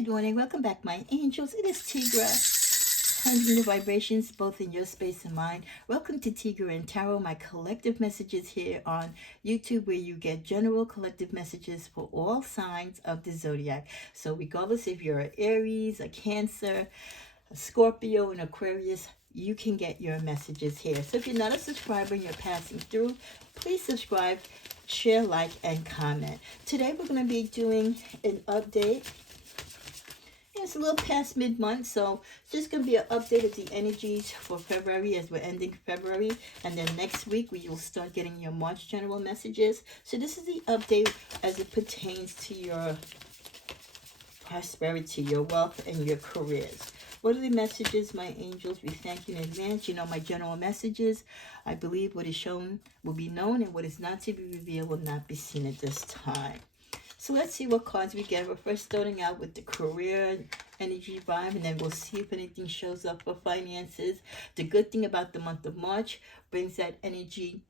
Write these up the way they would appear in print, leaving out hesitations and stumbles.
Good morning. Welcome back, my angels. It is Tigra, changing the vibrations both in your space and mine. Welcome to Tigra and Tarot, my collective messages here on YouTube, where you get general collective messages for all signs of the zodiac. So, regardless if you're an Aries, a Cancer, a Scorpio, an Aquarius, you can get your messages here. So, if you're not a subscriber and you're passing through, please subscribe, share, like, and comment. Today, we're going to be doing an update. It's a little past mid-month, so it's just going to be an update of the energies for February as we're ending February. And then next week, we will start getting your March general messages. So this is the update as it pertains to your prosperity, your wealth, and your careers. What are the messages, my angels? We thank you in advance. You know my general messages. I believe what is shown will be known, and what is not to be revealed will not be seen at this time. So let's see what cards we get. We're first starting out with the career energy vibe, and then we'll see if anything shows up for finances. The good thing about the month of March brings that energy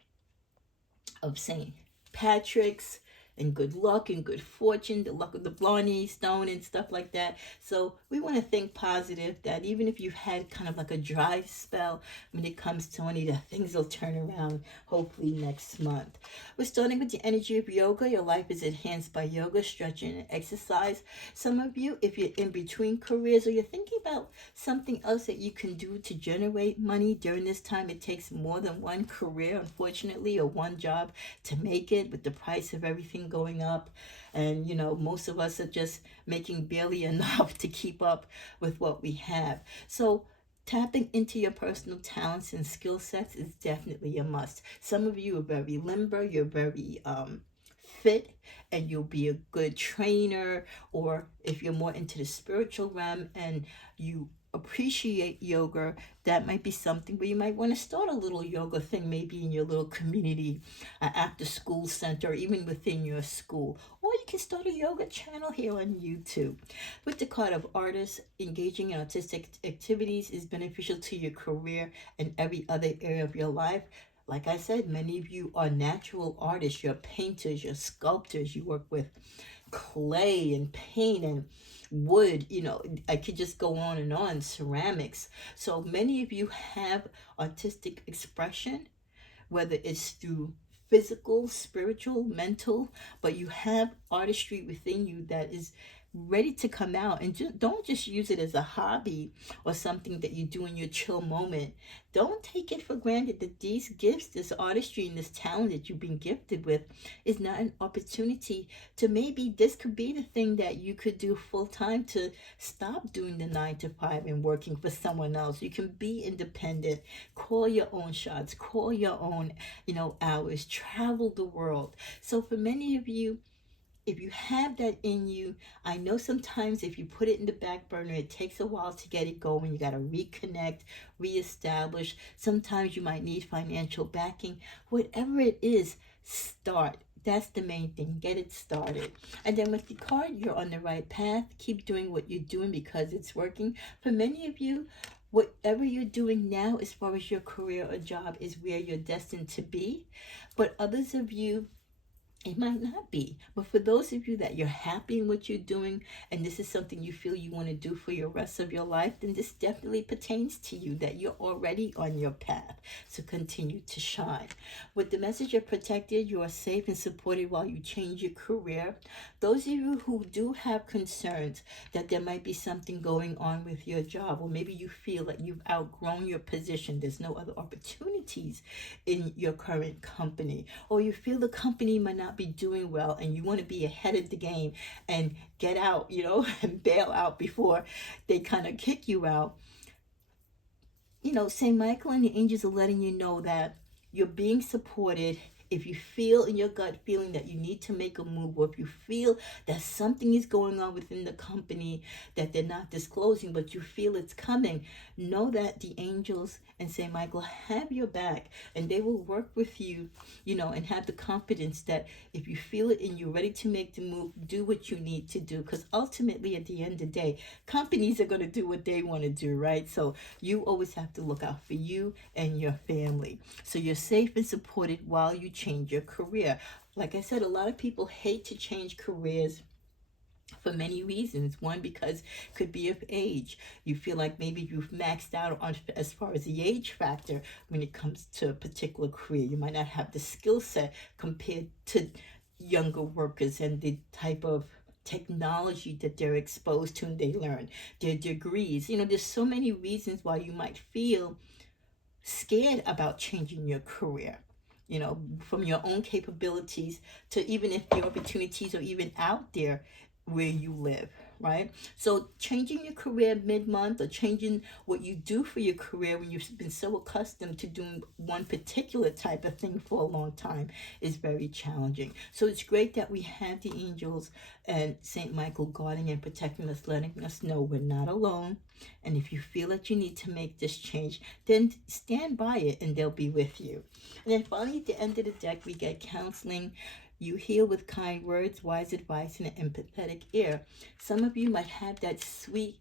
of St. Patrick's and good luck and good fortune, the luck of the Blarney Stone and stuff like that. So we want to think positive that even if you've had kind of like a dry spell when it comes to money, that things will turn around hopefully next month. We're starting with the energy of yoga. Your life is enhanced by yoga, stretching, and exercise. Some of you, if you're in between careers or you're thinking about something else that you can do to generate money during this time, it takes more than one career, unfortunately, or one job to make it with the price of everything going up. And you know, most of us are just making barely enough to keep up with what we have. So tapping into your personal talents and skill sets is definitely a must. Some of you are very limber, you're very fit, and you'll be a good trainer. Or if you're more into the spiritual realm and you appreciate yoga, that might be something where you might want to start a little yoga thing, maybe in your little community, after school center, or even within your school. Or you can start a yoga channel here on YouTube. With the card of artists, engaging in artistic activities is beneficial to your career and every other area of your life. Like I said, many of you are natural artists. You're painters, you're sculptors, you work with clay and paint and wood. You know, I could just go on and on, ceramics. So many of you have artistic expression, whether it's through physical, spiritual, mental, but you have artistry within you that is ready to come out. And don't just use it as a hobby or something that you do in your chill moment. Don't take it for granted that these gifts, this artistry and this talent that you've been gifted with is not an opportunity to, maybe this could be the thing that you could do full time, to stop doing the 9 to 5 and working for someone else. You can be independent, call your own shots, call your own, hours, travel the world. So for many of you, if you have that in you, I know sometimes if you put it in the back burner, it takes a while to get it going. You got to reconnect, reestablish. Sometimes you might need financial backing. Whatever it is, start. That's the main thing. Get it started. And then with the card, you're on the right path. Keep doing what you're doing because it's working. For many of you, whatever you're doing now as far as your career or job is where you're destined to be. But others of you, it might not be. But for those of you that you're happy in what you're doing and this is something you feel you want to do for your rest of your life, then this definitely pertains to you, that you're already on your path. So continue to shine. With the message of protected, you are safe and supported while you change your career. Those of you who do have concerns that there might be something going on with your job, or maybe you feel that you've outgrown your position, there's no other opportunities in your current company, or you feel the company might not be doing well and you want to be ahead of the game and get out, and bail out before they kind of kick you out. St. Michael and the angels are letting you know that you're being supported. If you feel in your gut feeling that you need to make a move, or if you feel that something is going on within the company that they're not disclosing, but you feel it's coming, know that the angels and St. Michael have your back, and they will work with you, and have the confidence that if you feel it and you're ready to make the move, do what you need to do. Because ultimately, at the end of the day, companies are going to do what they want to do, right? So you always have to look out for you and your family. So you're safe and supported while you change your career. Like I said, a lot of people hate to change careers for many reasons. One, because could be of age. You feel like maybe you've maxed out on as far as the age factor when it comes to a particular career. You might not have the skill set compared to younger workers and the type of technology that they're exposed to and they learn, their degrees. There's so many reasons why you might feel scared about changing your career, from your own capabilities to even if the opportunities are even out there where you live, right? So changing your career mid-month or changing what you do for your career when you've been so accustomed to doing one particular type of thing for a long time is very challenging. So it's great that we have the angels and Saint Michael guarding and protecting us, letting us know we're not alone. And if you feel that you need to make this change, then stand by it and they'll be with you. And then finally, at the end of the deck, we get counseling. You heal with kind words, wise advice, and an empathetic ear. Some of you might have that sweet,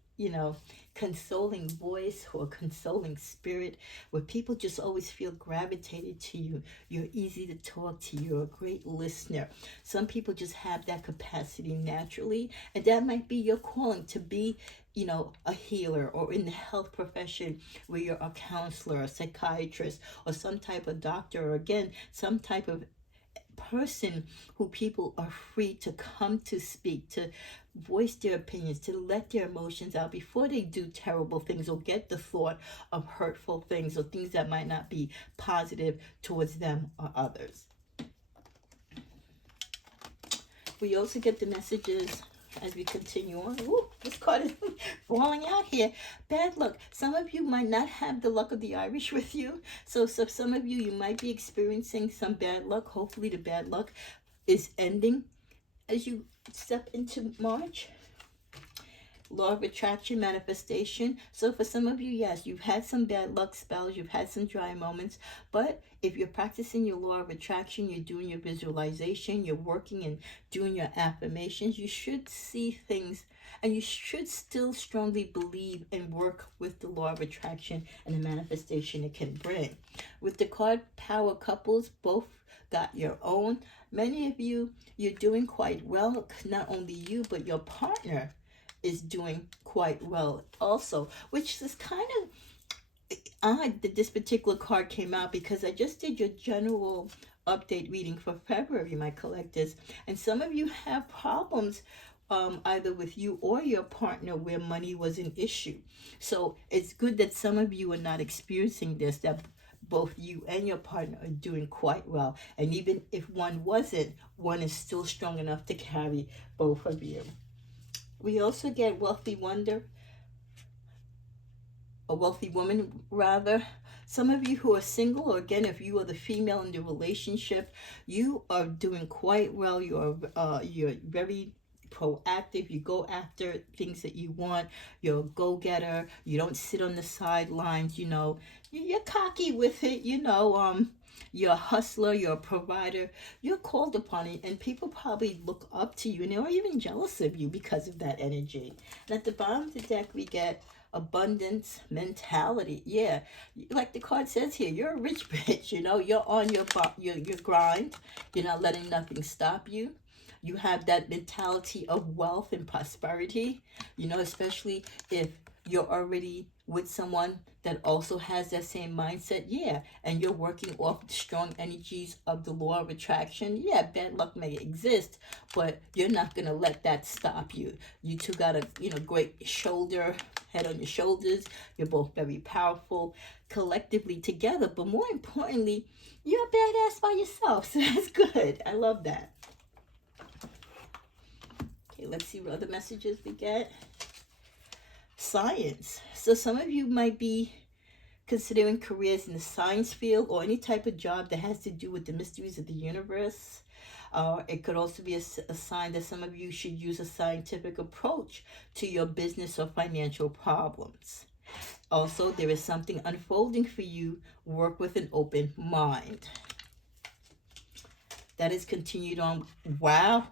consoling voice or consoling spirit where people just always feel gravitated to you. You're easy to talk to. You're a great listener. Some people just have that capacity naturally, and that might be your calling to be a healer, or in the health profession where you're a counselor, a psychiatrist, or some type of doctor, or again, some type of person who people are free to come to speak, to voice their opinions, to let their emotions out before they do terrible things or get the thought of hurtful things or things that might not be positive towards them or others. We also get the messages as we continue on. Ooh, this card is falling out here. Bad luck. Some of you might not have the luck of the Irish with you. So some of you might be experiencing some bad luck. Hopefully the bad luck is ending as you step into March. Law of attraction, manifestation. So for some of you, yes, you've had some bad luck spells, you've had some dry moments, but if you're practicing your law of attraction, you're doing your visualization, you're working and doing your affirmations, you should see things, and you should still strongly believe and work with the law of attraction and the manifestation it can bring. With the card Power Couples, both got your own. Many of you, you're doing quite well. Not only you, but your partner is doing quite well also, which is kind of odd that this particular card came out, because I just did your general update reading for February, my collectors, and some of you have problems either with you or your partner where money was an issue. So it's good that some of you are not experiencing this, that both you and your partner are doing quite well, and even if one wasn't, one is still strong enough to carry both of you. We also get wealthy wonder, a wealthy woman rather. Some of you who are single, or again, if you are the female in the relationship, you are doing quite well. You're very proactive. You go after things that you want. You're a go-getter. You don't sit on the sidelines. You're cocky with it. You're a hustler, you're a provider, you're called upon it, and people probably look up to you and they're even jealous of you because of that energy. And at the bottom of the deck, we get abundance mentality. Yeah, like the card says here, you're a rich bitch, you're on your grind, you're not letting nothing stop you. You have that mentality of wealth and prosperity, especially if you're already with someone that also has that same mindset, yeah, and you're working off the strong energies of the law of attraction. Yeah, bad luck may exist, but you're not going to let that stop you. You two got a great head on your shoulders. You're both very powerful collectively together, but more importantly, you're a badass by yourself. So that's good. I love that. Okay, let's see what other messages we get. Science. So some of you might be considering careers in the science field or any type of job that has to do with the mysteries of the universe. It could also be a sign that some of you should use a scientific approach to your business or financial problems. Also, there is something unfolding for you. Work with an open mind. That is continued on. Wow.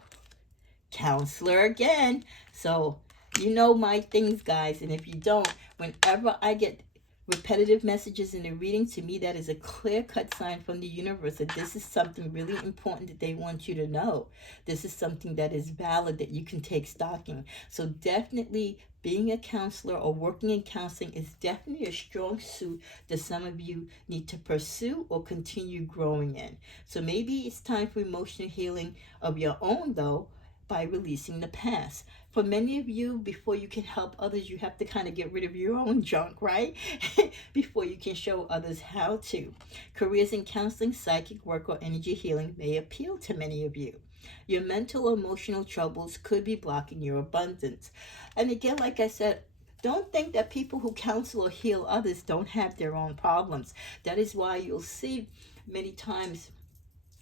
Counselor again. So you know my things, guys, and if you don't, whenever I get repetitive messages in the reading, to me, that is a clear-cut sign from the universe that this is something really important that they want you to know. This is something that is valid that you can take stock in. So definitely being a counselor or working in counseling is definitely a strong suit that some of you need to pursue or continue growing in. So maybe it's time for emotional healing of your own, though, by releasing the past. For many of you, before you can help others, you have to kind of get rid of your own junk, right? Before you can show others how to. Careers in counseling, psychic work, or energy healing may appeal to many of you. Your mental or emotional troubles could be blocking your abundance. And again, like I said, don't think that people who counsel or heal others don't have their own problems. That is why you'll see many times,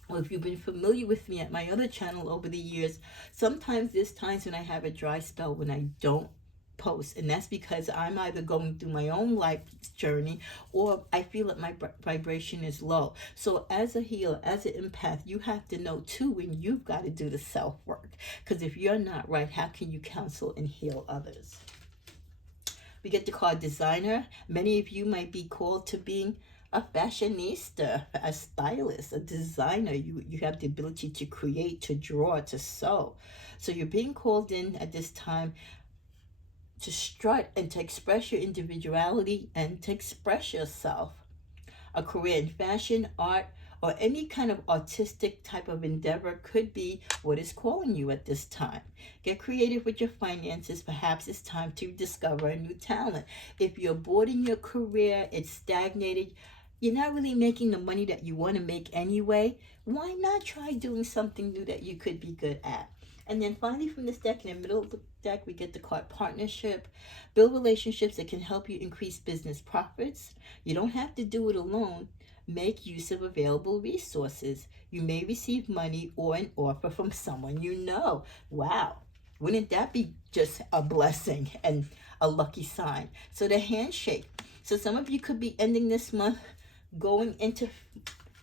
well, if you've been familiar with me at my other channel over the years, sometimes there's times when I have a dry spell when I don't post, and that's because I'm either going through my own life journey or I feel that my vibration is low. So as a healer, as an empath, you have to know too when you've got to do the self work, because if you're not right, how can you counsel and heal others? We get the card designer. Many of you might be called to being a fashionista, a stylist, a designer. You have the ability to create, to draw, to sew. So you're being called in at this time to strut and to express your individuality and to express yourself. A career in fashion, art, or any kind of artistic type of endeavor could be what is calling you at this time. Get creative with your finances. Perhaps it's time to discover a new talent. If you're bored in your career, it's stagnated, you're not really making the money that you want to make anyway, why not try doing something new that you could be good at? And then finally, from this deck, in the middle of the deck, we get the card partnership. Build relationships that can help you increase business profits. You don't have to do it alone. Make use of available resources. You may receive money or an offer from someone you know. Wow, wouldn't that be just a blessing and a lucky sign? So the handshake. So some of you could be ending this month, going into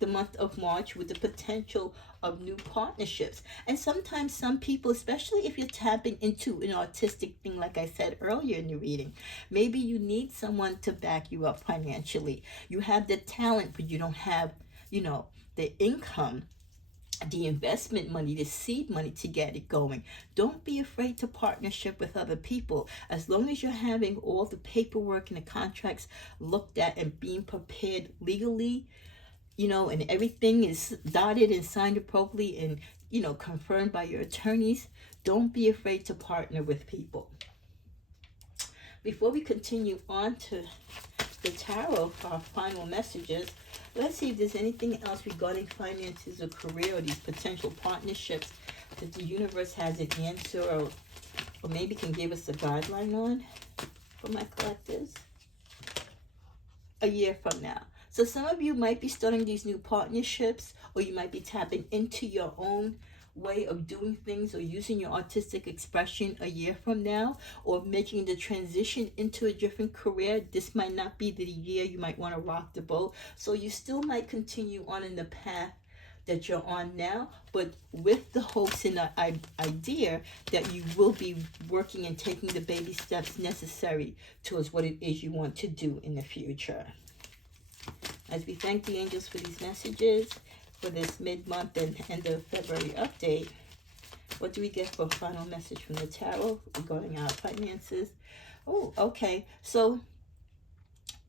the month of March with the potential of new partnerships. And sometimes some people, especially if you're tapping into an artistic thing, like I said earlier in the reading, maybe you need someone to back you up financially. You have the talent, but you don't have, the income, the investment money, the seed money to get it going. Don't be afraid to partnership with other people. As long as you're having all the paperwork and the contracts looked at and being prepared legally, and everything is dotted and signed appropriately and, confirmed by your attorneys, don't be afraid to partner with people. Before we continue on to the tarot for our final messages, let's see if there's anything else regarding finances or career or these potential partnerships that the universe has an answer or maybe can give us a guideline on for my collectors a year from now. So some of you might be starting these new partnerships, or you might be tapping into your own way of doing things or using your artistic expression a year from now, or making the transition into a different career. This might not be the year you might want to rock the boat. So you still might continue on in the path that you're on now, but with the hopes and the idea that you will be working and taking the baby steps necessary towards what it is you want to do in the future. As we thank the angels for these messages for this mid-month and end of February update, what do we get for a final message from the tarot regarding our finances? Oh, okay. So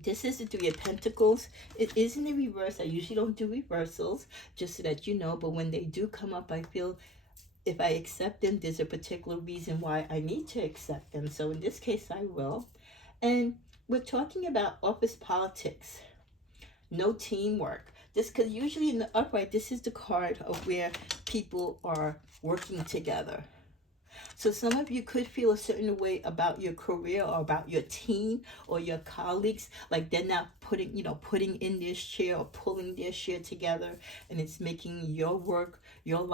this is the Three of Pentacles. It is in the reverse. I usually don't do reversals, just so that you know. But when they do come up, I feel if I accept them, there's a particular reason why I need to accept them. So in this case, I will. And we're talking about office politics. No teamwork. This, because usually in the upright, this is the card of where people are working together. So some of you could feel a certain way about your career or about your team or your colleagues, like they're not putting in their share or pulling their share together, and it's making your work, your life